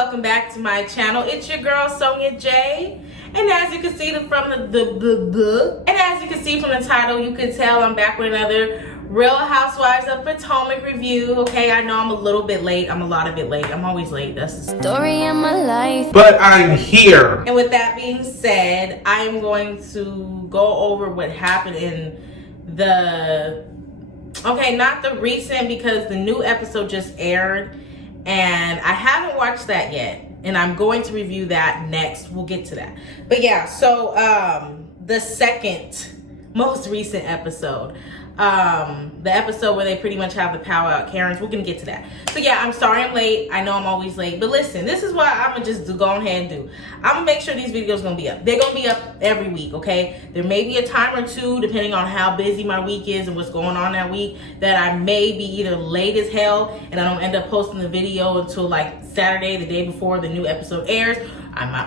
welcome back to my channel. It's your girl Sonja J. And as you can see from the title, you can tell I'm back with another Real Housewives of Potomac review. Okay, I know I'm a little bit late. I'm a lot of bit late. I'm always late. That's the story of my life. But I'm here. And with that being said, I'm going to go over what happened in the... Okay, not the recent, because the new episode just aired. And I haven't watched that yet. And I'm going to review that next. We'll get to that. But yeah, so the second most recent episode. The episode where they pretty much have the powwow at Karen's. We're gonna get to that. So yeah, I'm sorry I'm late. I know I'm always late. But listen, this is what I'm gonna just go ahead and do. I'm gonna make sure these videos gonna be up. They're gonna be up every week, okay? There may be a time or two, depending on how busy my week is and what's going on that week, that I may be either late as hell and I don't end up posting the video until like Saturday, the day before the new episode airs.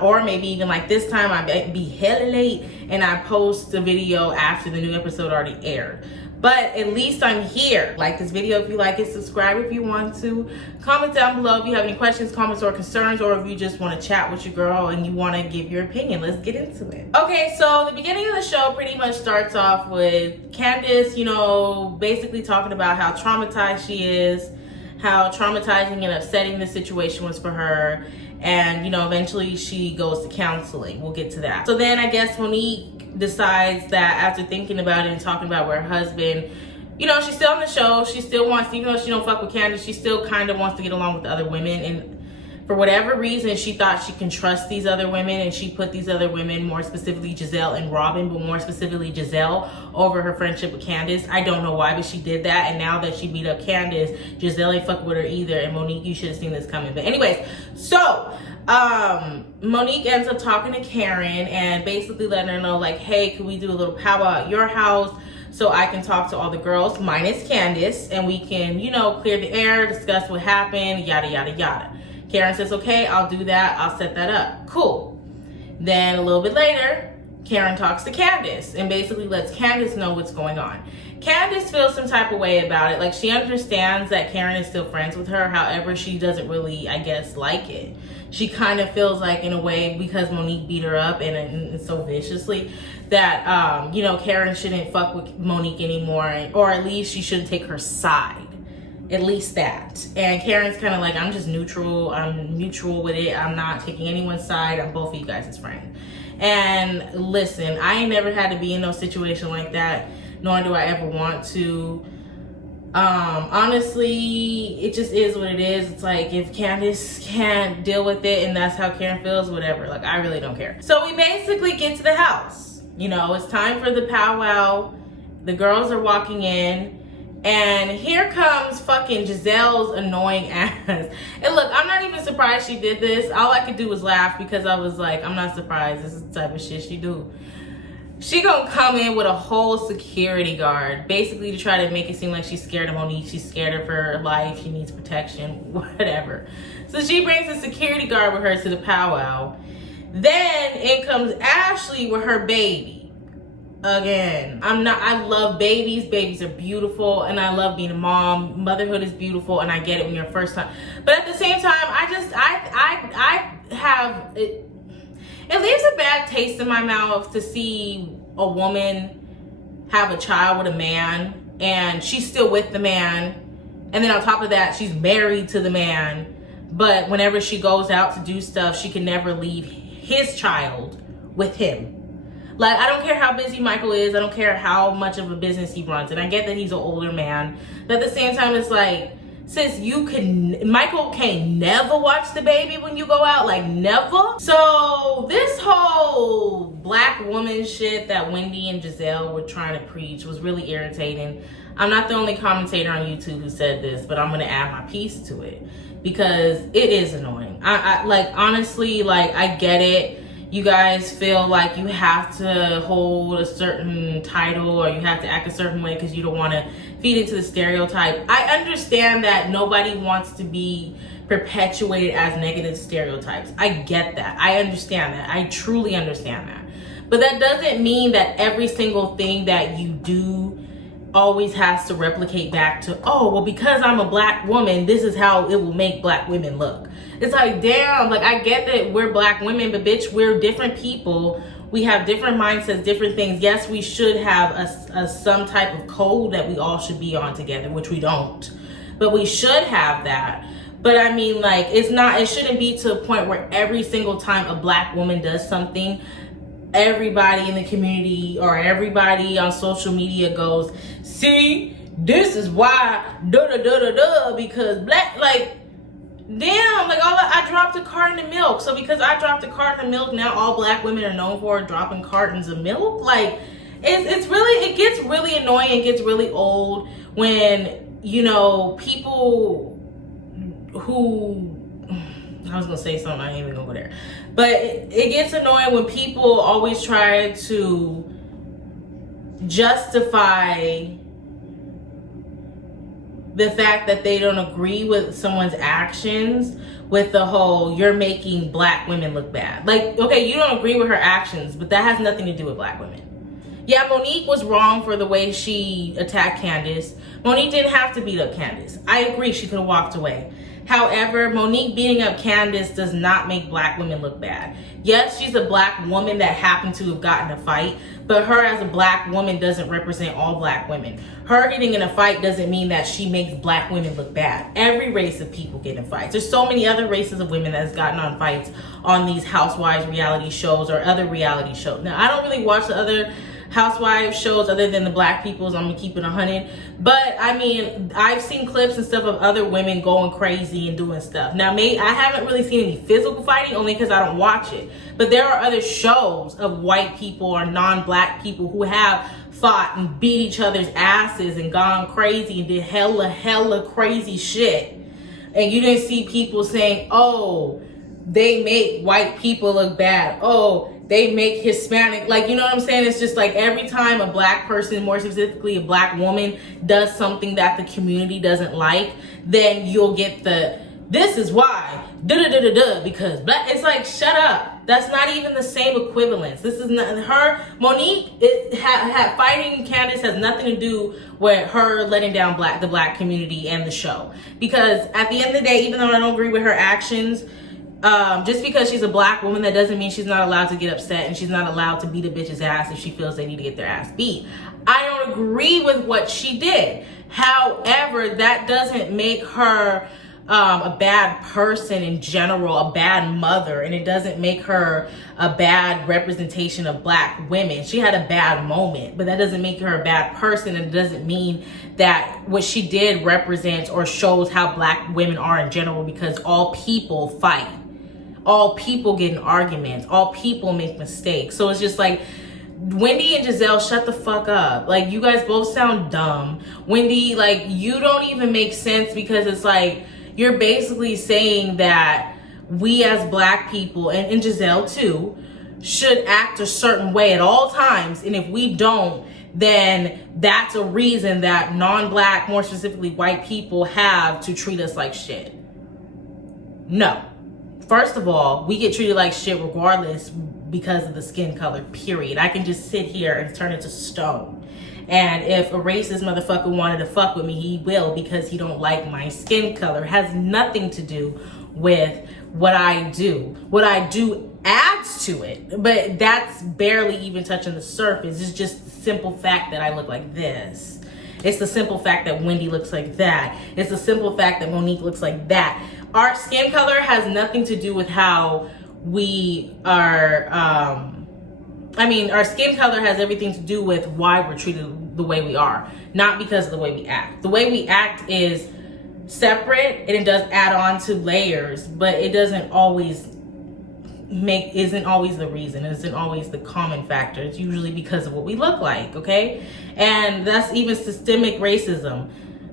Or maybe even like this time, I might be hella late and I post the video after the new episode already aired. But at least I'm here. Like this video if you like it, subscribe if you want to. Comment down below if you have any questions, comments, or concerns, or if you just want to chat with your girl and you want to give your opinion. Let's get into it. Okay, so the beginning of the show pretty much starts off with Candace, you know, basically talking about how traumatized she is, how traumatizing and upsetting the situation was for her. And, you know, eventually she goes to counseling. We'll get to that. So then I guess Monique decides that after thinking about it and talking about where her husband, you know, she's still on the show. She still wants to, even though she don't fuck with Candace, she still kind of wants to get along with the other women. And for whatever reason, she thought she can trust these other women. And she put these other women, more specifically Giselle and Robin, but more specifically Giselle, over her friendship with Candace. I don't know why, but she did that. And now that she beat up Candace, Giselle ain't fucking with her either. And Monique, you should have seen this coming. But anyways, so Monique ends up talking to Karen and basically letting her know, like, hey, can we do a little powwow at your house so I can talk to all the girls minus Candace and we can, you know, clear the air, discuss what happened, yada yada yada. Karen says, okay, I'll do that, I'll set that up. Cool. Then a little bit later, Karen talks to Candace and basically lets Candace know what's going on. Candace feels some type of way about it. Like, she understands that Karen is still friends with her. However, she doesn't really, I guess, like it. She kind of feels like, in a way, because Monique beat her up and so viciously, that, you know, Karen shouldn't fuck with Monique anymore. Or at least she shouldn't take her side. At least that. And Karen's kind of like, I'm just neutral. I'm neutral with it. I'm not taking anyone's side. I'm both of you guys' friends. And listen, I ain't never had to be in no situation like that, nor do I ever want to. Honestly, it just is what it is. It's like, if Candace can't deal with it and that's how Karen feels, whatever. Like, I really don't care. So we basically get to the house. You know, it's time for the powwow. The girls are walking in. And here comes fucking Giselle's annoying ass. And look, I'm not even surprised she did this. All I could do was laugh because I was like, I'm not surprised. This is the type of shit she do. She gonna come in with a whole security guard, basically to try to make it seem like she's scared of Monique. She's scared of her life. She needs protection, whatever. So she brings a security guard with her to the powwow. Then in comes Ashley with her baby. Again, I love babies. Babies are beautiful, and I love being a mom. Motherhood is beautiful, and I get it when you're first time. But at the same time, I have it. It leaves a bad taste in my mouth to see a woman have a child with a man, and she's still with the man, and then on top of that, she's married to the man. But whenever she goes out to do stuff, she can never leave his child with him. Like, I don't care how busy Michael is. I don't care how much of a business he runs. And I get that he's an older man. But at the same time, it's like, since Michael can never watch the baby when you go out, like never. So this whole black woman shit that Wendy and Giselle were trying to preach was really irritating. I'm not the only commentator on YouTube who said this, but I'm going to add my piece to it because it is annoying. I like, honestly, like, I get it. You guys feel like you have to hold a certain title or you have to act a certain way because you don't want to feed into the stereotype. I understand that nobody wants to be perpetuated as negative stereotypes. I get that. I understand that. I truly understand that. But that doesn't mean that every single thing that you do always has to replicate back to, oh, well, because I'm a black woman, this is how it will make black women look. It's like, damn, like, I get that we're black women, but bitch, we're different people. We have different mindsets, different things. Yes, we should have some type of code that we all should be on together, which we don't. But we should have that. But I mean, like, it shouldn't be to a point where every single time a black woman does something, everybody in the community or everybody on social media goes, see, this is why, because black, like, damn, like, I dropped a carton of milk. So because I dropped a carton of milk, now all black women are known for dropping cartons of milk? Like, it gets really annoying. It gets really old when, you know, people who, I was gonna say something, I ain't even gonna go there. But it gets annoying when people always try to justify the fact that they don't agree with someone's actions with the whole, you're making black women look bad. Like, okay, you don't agree with her actions, but that has nothing to do with black women. Yeah, Monique was wrong for the way she attacked Candace. Monique didn't have to beat up Candace. I agree, she could have walked away. However, Monique beating up Candace does not make black women look bad. Yes, she's a black woman that happened to have gotten a fight, but her as a black woman doesn't represent all black women. Her getting in a fight doesn't mean that she makes black women look bad. Every race of people get in fights. There's so many other races of women that's gotten on fights on these Housewives reality shows or other reality shows. Now, I don't really watch the other Housewives shows other than the black people's. I'm gonna keep it 100. But I mean, I've seen clips and stuff of other women going crazy and doing stuff. Now, I haven't really seen any physical fighting, only because I don't watch it. But there are other shows of white people or non-black people who have fought and beat each other's asses and gone crazy and did hella crazy shit. And you didn't see people saying, oh, they make white people look bad. Oh, they make Hispanic, like, you know what I'm saying? It's just like every time a black person, more specifically a black woman, does something that the community doesn't like, then you'll get this is why, because black, it's like, shut up. That's not even the same equivalence. This is not her, Monique, fighting Candace has nothing to do with her letting down the black community and the show. Because at the end of the day, even though I don't agree with her actions, just because she's a black woman, that doesn't mean she's not allowed to get upset and she's not allowed to beat a bitch's ass if she feels they need to get their ass beat. I don't agree with what she did. However, that doesn't make her a bad person in general, a bad mother, and it doesn't make her a bad representation of black women. She had a bad moment, but that doesn't make her a bad person, and it doesn't mean that what she did represents or shows how black women are in general, because all people fight. All people get in arguments. All people make mistakes. So it's just like, Wendy and Giselle, shut the fuck up. Like, you guys both sound dumb. Wendy, like, you don't even make sense, because it's like, you're basically saying that we as black people, and Giselle too, should act a certain way at all times. And if we don't, then that's a reason that non-black, more specifically white people, have to treat us like shit. No. First of all, we get treated like shit regardless because of the skin color, period. I can just sit here and turn into stone. And if a racist motherfucker wanted to fuck with me, he will, because he don't like my skin color. It has nothing to do with what I do. What I do adds to it, but that's barely even touching the surface. It's just the simple fact that I look like this. It's the simple fact that Wendy looks like that. It's the simple fact that Monique looks like that. Our skin color has nothing to do with how we are, our skin color has everything to do with why we're treated the way we are, not because of the way we act. The way we act is separate, and it does add on to layers, but it doesn't always isn't always the reason. It isn't always the common factor. It's usually because of what we look like, okay? And that's even systemic racism.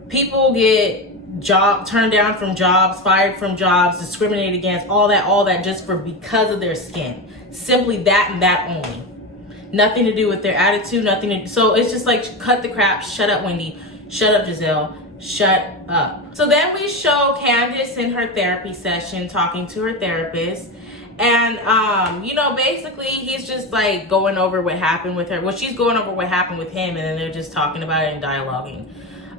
People get turned down from jobs, fired from jobs, discriminated against, all that just because of their skin. Simply that and that only. Nothing to do with their attitude, so it's just like, cut the crap, shut up Wendy, shut up Giselle, shut up. So then we show Candace in her therapy session talking to her therapist, And you know, basically he's just like going over what happened with her. Well, she's going over what happened with him, and then they're just talking about it and dialoguing.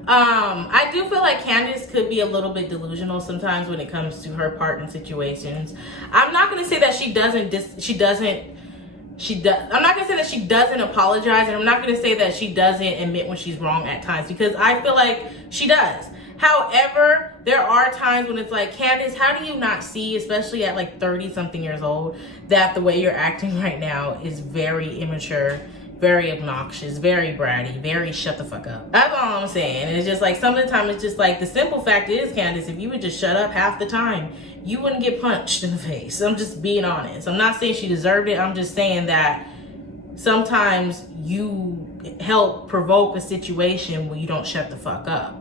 I do feel like Candace could be a little bit delusional sometimes when it comes to her part in situations. I'm not gonna say that she doesn't I'm not gonna say that she doesn't apologize, and I'm not gonna say that she doesn't admit when she's wrong at times, because I feel like she does. However, there are times when it's like, Candace, how do you not see, especially at like 30 something years old, that the way you're acting right now is very immature, very obnoxious, very bratty, very shut the fuck up. That's all I'm saying. And it's just like, some of the time it's just like, the simple fact is, Candace, if you would just shut up half the time, you wouldn't get punched in the face. I'm just being honest. I'm not saying she deserved it. I'm just saying that sometimes you help provoke a situation when you don't shut the fuck up.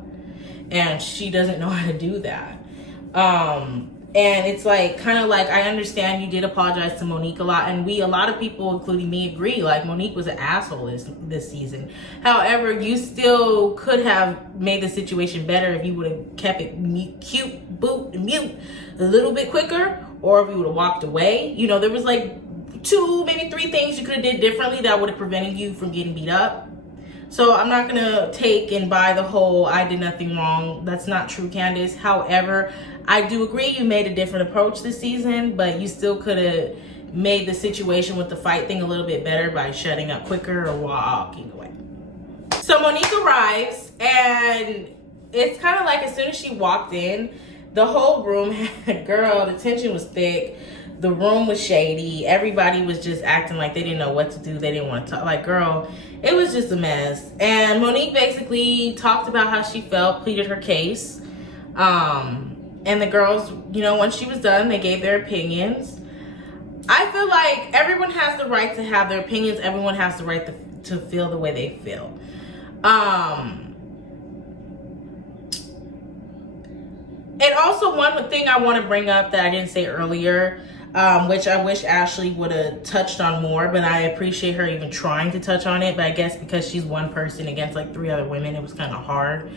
And she doesn't know how to do that. And it's like, kind of like, I understand you did apologize to Monique a lot, and a lot of people, including me, agree. Like, Monique was an asshole this season. However, you still could have made the situation better if you would have kept it mute a little bit quicker, or if you would have walked away. You know, there was like 2, maybe 3 things you could have did differently that would have prevented you from getting beat up. So I'm not gonna take and buy the whole I did nothing wrong. That's not true, Candace. However, I do agree you made a different approach this season, but you still could have made the situation with the fight thing a little bit better by shutting up quicker or walking away. So Monique arrives, and it's kind of like, as soon as she walked in, the whole room had, girl, the tension was thick. The room was shady. Everybody was just acting like they didn't know what to do. They didn't want to talk. Like, girl, it was just a mess. And Monique basically talked about how she felt, pleaded her case. And the girls, you know, once she was done, they gave their opinions. I feel like everyone has the right to have their opinions. Everyone has the right to feel the way they feel. And also, one thing I want to bring up that I didn't say earlier, which I wish Ashley would have touched on more, but I appreciate her even trying to touch on it. But I guess because she's one person against like 3 other women, it was kind of hard.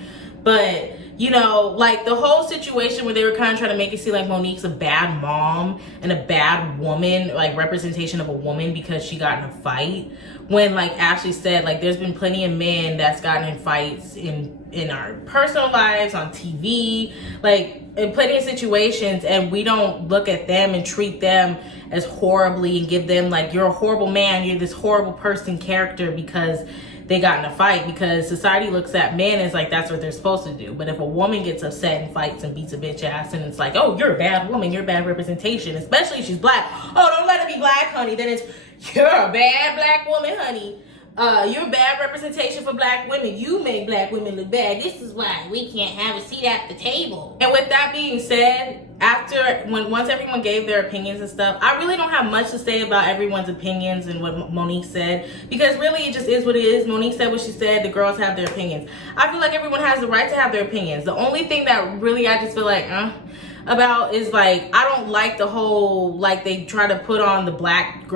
But, you know, like the whole situation where they were kind of trying to make it seem like Monique's a bad mom and a bad woman, like representation of a woman because she got in a fight. When, like Ashley said, like, there's been plenty of men that's gotten in fights in our personal lives, on TV, like in plenty of situations, and we don't look at them and treat them as horribly and give them like, you're a horrible man, you're this horrible person character because they got in a fight, because society looks at men as like that's what they're supposed to do. But if a woman gets upset and fights and beats a bitch ass, and it's like, oh, you're a bad woman, you're a bad representation, especially if she's black. Oh, don't let her be black, honey. Then it's, you're a bad black woman, honey. You're a bad representation for black women. You make black women look bad. This is why we can't have a seat at the table. And with that being said, once everyone gave their opinions and stuff, I really don't have much to say about everyone's opinions and what Monique said, because really it just is what it is. Monique said what she said. The girls have their opinions. I feel like everyone has the right to have their opinions. The only thing that really I just feel like about is like, I don't like the whole, like, they try to put on the black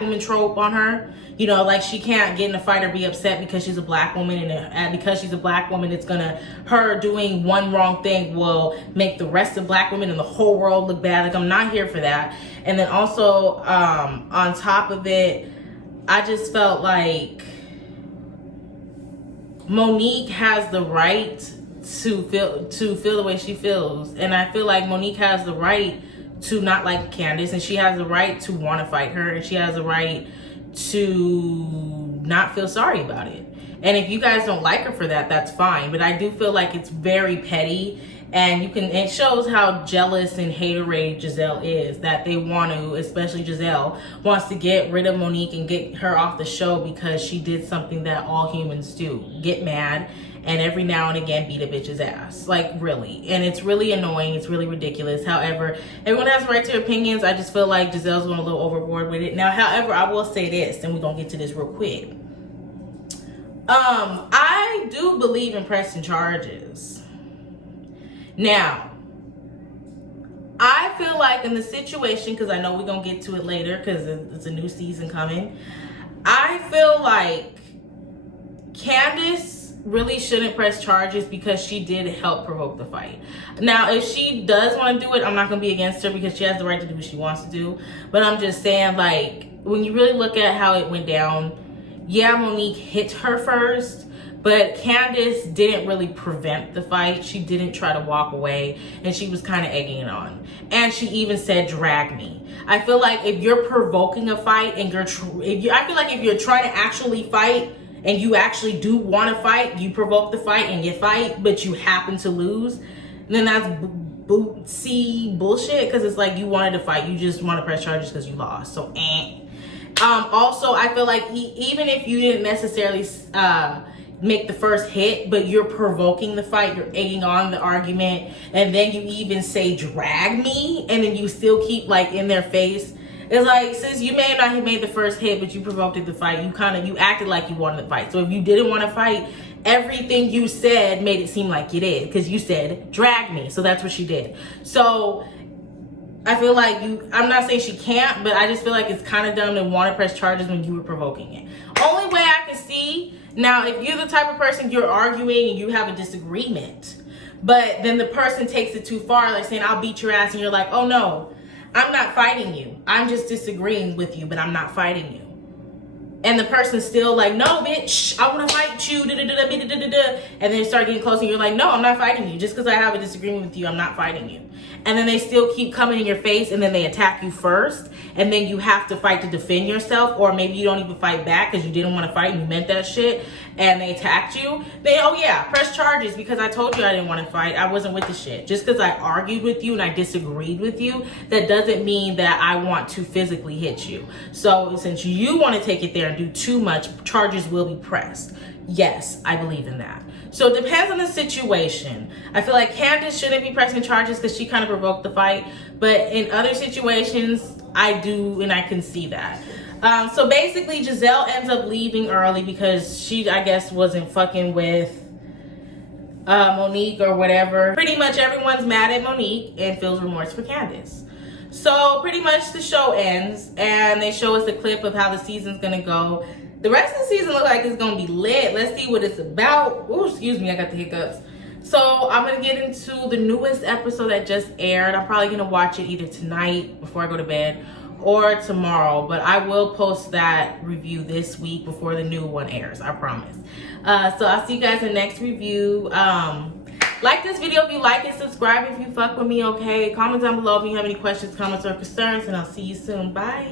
woman trope on her. You know, like, she can't get in a fight or be upset because she's a black woman, and because she's a black woman, it's gonna, her doing one wrong thing will make the rest of black women in the whole world look bad. Like, I'm not here for that. And then also, on top of it, I just felt like Monique has the right to feel the way she feels, and I feel like Monique has the right to not like Candace, and she has the right to want to fight her, and she has the right to not feel sorry about it. And if you guys don't like her for that, that's fine. But I do feel like it's very petty, and it shows how jealous and haterade Giselle is, that they want to, especially Giselle wants to get rid of Monique and get her off the show because she did something that all humans do, get mad and every now and again beat a bitch's ass. Like, really. And it's really annoying. It's really ridiculous. However, everyone has the right to their opinions. I just feel like Giselle's going a little overboard with it. Now, however, I will say this, and we're going to get to this real quick. I do believe in pressing charges. Now, I feel like in the situation, because I know we're going to get to it later because it's a new season coming, I feel like Candace really shouldn't press charges because she did help provoke the fight. Now, if she does want to do it, I'm not going to be against her because she has the right to do what she wants to do. But I'm just saying, like, when you really look at how it went down, yeah, Monique hit her first, but Candace didn't really prevent the fight. She didn't try to walk away, and she was kind of egging it on. And she even said, drag me. I feel like if you're provoking a fight and I feel like if you're trying to actually fight and you actually do want to fight, you provoke the fight and you fight, but you happen to lose, then that's bootsy bullshit, because it's like you wanted to fight, you just want to press charges because you lost. So, also, I feel like even if you didn't necessarily make the first hit, but you're provoking the fight, you're egging on the argument, and then you even say drag me, and then you still keep like in their face. It's like, sis, you may not have made the first hit, but you provoked the fight. You acted like you wanted to fight. So if you didn't want to fight, everything you said made it seem like you did, because you said drag me. So that's what she did. So I feel like I'm not saying she can't, but I just feel like it's kind of dumb to want to press charges when you were provoking it. Only way I can see, now, if you're the type of person, you're arguing and you have a disagreement, but then the person takes it too far, like saying, I'll beat your ass, and you're like, oh no, I'm not fighting you. I'm just disagreeing with you, but I'm not fighting you. And the person's still like, no, bitch, I want to fight you, and then start getting close, and you're like, no, I'm not fighting you. Just because I have a disagreement with you, I'm not fighting you. And then they still keep coming in your face, and then they attack you first, and then you have to fight to defend yourself, or maybe you don't even fight back because you didn't want to fight and you meant that shit, and they attacked you. Then, oh yeah, press charges because I told you I didn't want to fight. I wasn't with the shit. Just because I argued with you and I disagreed with you, that doesn't mean that I want to physically hit you. So since you want to take it there and do too much, charges will be pressed. Yes, I believe in that. So it depends on the situation. I feel like Candace shouldn't be pressing charges because she kind of provoked the fight. But in other situations, I do, and I can see that. So basically, Giselle ends up leaving early because she, I guess, wasn't fucking with Monique or whatever. Pretty much everyone's mad at Monique and feels remorse for Candace. So pretty much the show ends, and they show us a clip of how the season's gonna go. The rest of the season looks like it's gonna be lit. Let's see what it's about. Ooh, excuse me, I got the hiccups. So I'm gonna get into the newest episode that just aired. I'm probably gonna watch it either tonight before I go to bed or tomorrow, but I will post that review this week before the new one airs, I promise. So I'll see you guys in the next review. Like this video if you like it, subscribe if you fuck with me, okay? Comment down below if you have any questions, comments, or concerns, and I'll see you soon. Bye.